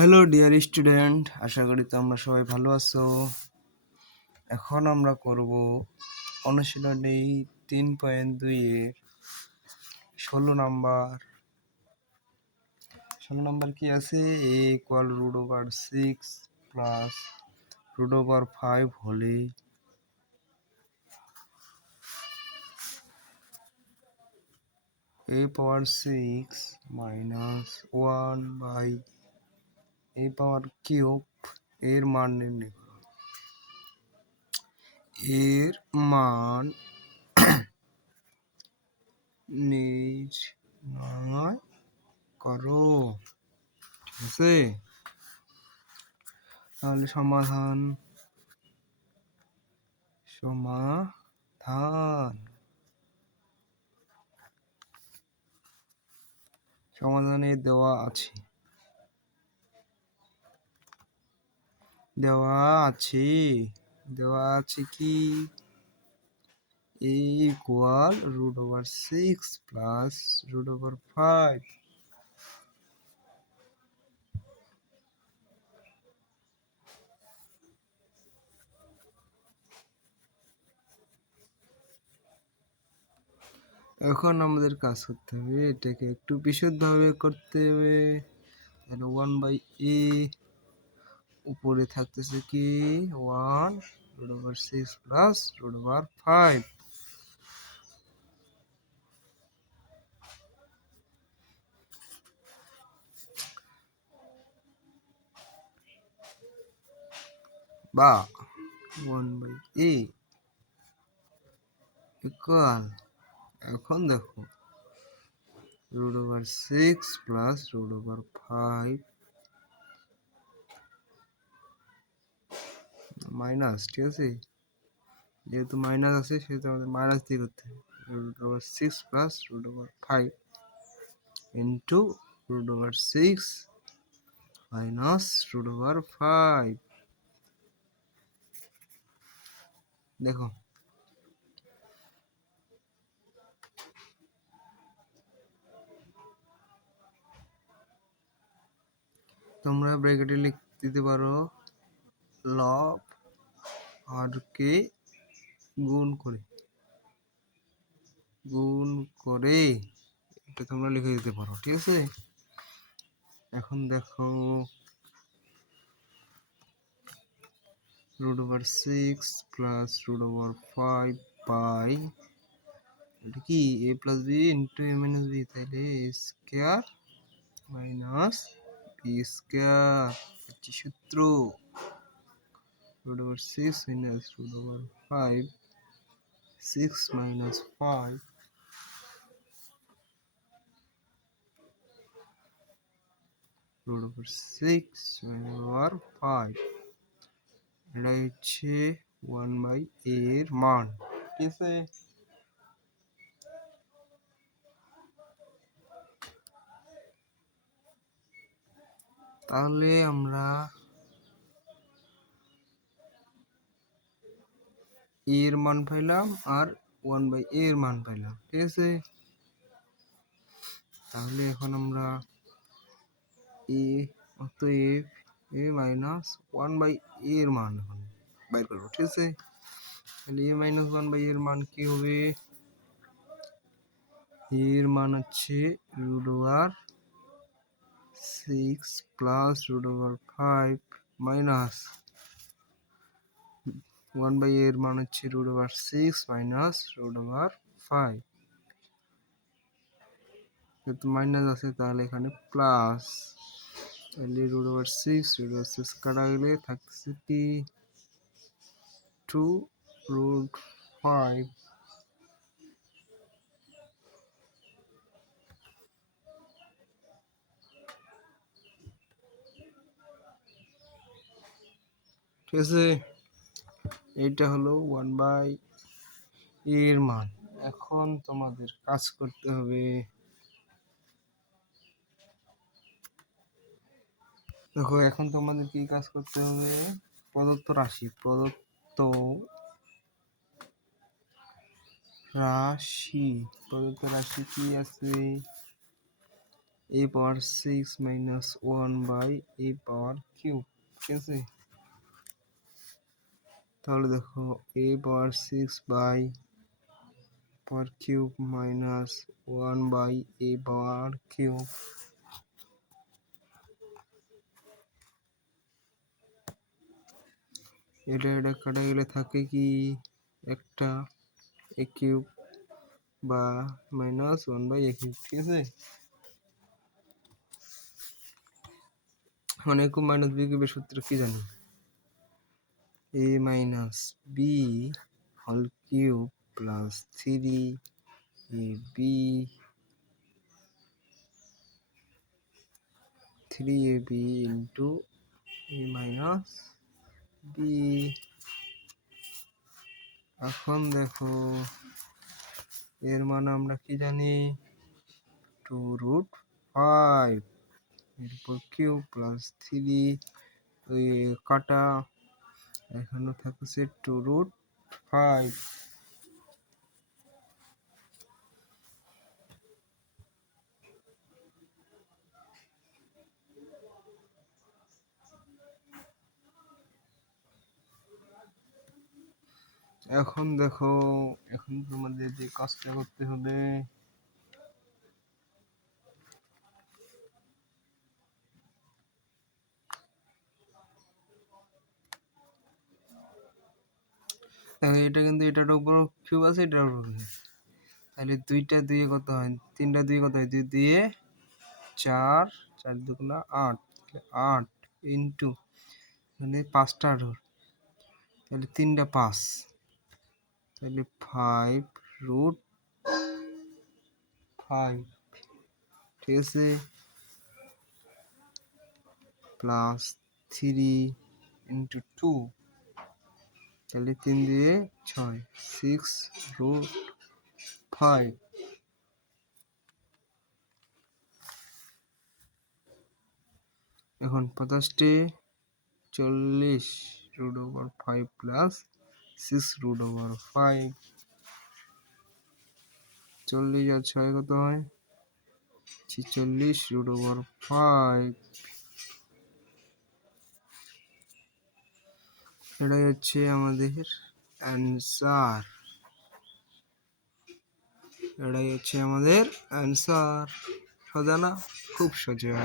Hello dear student, আশা করি তোমরা সবাই ভালো আছো। এখন আমরা করব অনুশীলনী 3.2 এর 16 নাম্বার কি আছে? a ইকুয়াল √6 প্লাস √5 হলে a power 6 minus 1 by a power cube এর মান নির্ণয় করো। এর মান নির্ণয় করো। ঠিক আছে, তাহলে সমাধানে দেওয়া আছে কি a ইকুয়াল √6 প্লাস √5। এখন আমাদের কাজ করতে হবে, এটাকে একটু বিশদভাবে করতে হবে। তাহলে 1/a উপরে থাকতেছে কি 1 √6 প্লাস √5। বা 1/a ইকুয়াল, এখন দেখো √6 প্লাস √5 মাইনাস, ঠিক আছে, যেহেতু মাইনাস আছে সেহেতু আমাদের মাইনাস দিয়ে করতে হবে। √6 প্লাস √5 ইন্টু √6 মাইনাস √5। দেখো তোমরা ব্র্যাকেটে লিখতে দিতে পারো লব আর কে গুণ করে এটা তোমরা লিখে দিতে পারো। ঠিক আছে, এখন দেখো √6 প্লাস √5 বাই এটা কি a plus b into a minus b, তাহলে a square minus b square হচ্ছে সূত্র। √6 মাইনাস √5, 6 মাইনাস 5 √6 √5, এটা হচ্ছে 1/a এর মান। ঠিক আছে, তাহলে আমরা এর মান পাইলাম আর 1/a এর মান পাইলাম। ঠিক আছে, তাহলে এখন আমরা অতএব a মাইনাস 1/a এর মান এখন বাইর করবো। ঠিক আছে, তাহলে a মাইনাস 1/a এর মান কি হবে? এর মান হচ্ছে √6 প্লাস √5 মাইনাস 1/a এর মান হচ্ছে √6 মাইনাস √5। যেহেতু মাইনাস আছে তাহলে এখানে প্লাস, তাহলে √6 কাটা গেলে থাকছে কি 2√5। ঠিক আছে, এইটা হলো 1/a এর মান। এখন তোমাদের কাজ করতে হবে, দেখো এখন তোমাদের কি কাজ করতে হবে? প্রদত্ত রাশি কি আছে? a power 6 minus 1 by a power cube, ঠিক আছে। তাহলে দেখো a power 6 by power cube minus 1 by a power cube, এটা কাটা গেলে থাকে কি একটা a কিউব বা মাইনাস 1 বাই a কিউব, ঠিক আছে। মানে a কিউব মাইনাস b কিউবের সূত্র কি জানি, a minus b whole cube plus 3ab into a minus b। এখন দেখো এর মান আমরা কি জানি, 2√5 এরপর কিউব প্লাস 3 ওই কাটা, এখানে থাকছে 2√5। এখন দেখো এখন তোমাদের যে কাজটা করতে হবে, এটা কিন্তু এটার উপর কিউব আছে, এটার উপর তাহলে 2টা 2 কত হয়, 3টা 2 কত হয়, 2 দিয়ে 4, 4 দুগুণা 8, 8 ইন্টু মানে 5টা 8, তাহলে 3টা 5, তাহলে 5√5, ঠিক আছে, প্লাস 3 ইন্টু 2, তাহলে 3 দিয়ে 6, 6√5। এখন 50 40√5 প্লাস 6√5, 40 আর 6 কত হয়, 46√5। এটাই হচ্ছে আমাদের অ্যান্সার, সোজা না, খুব সোজা।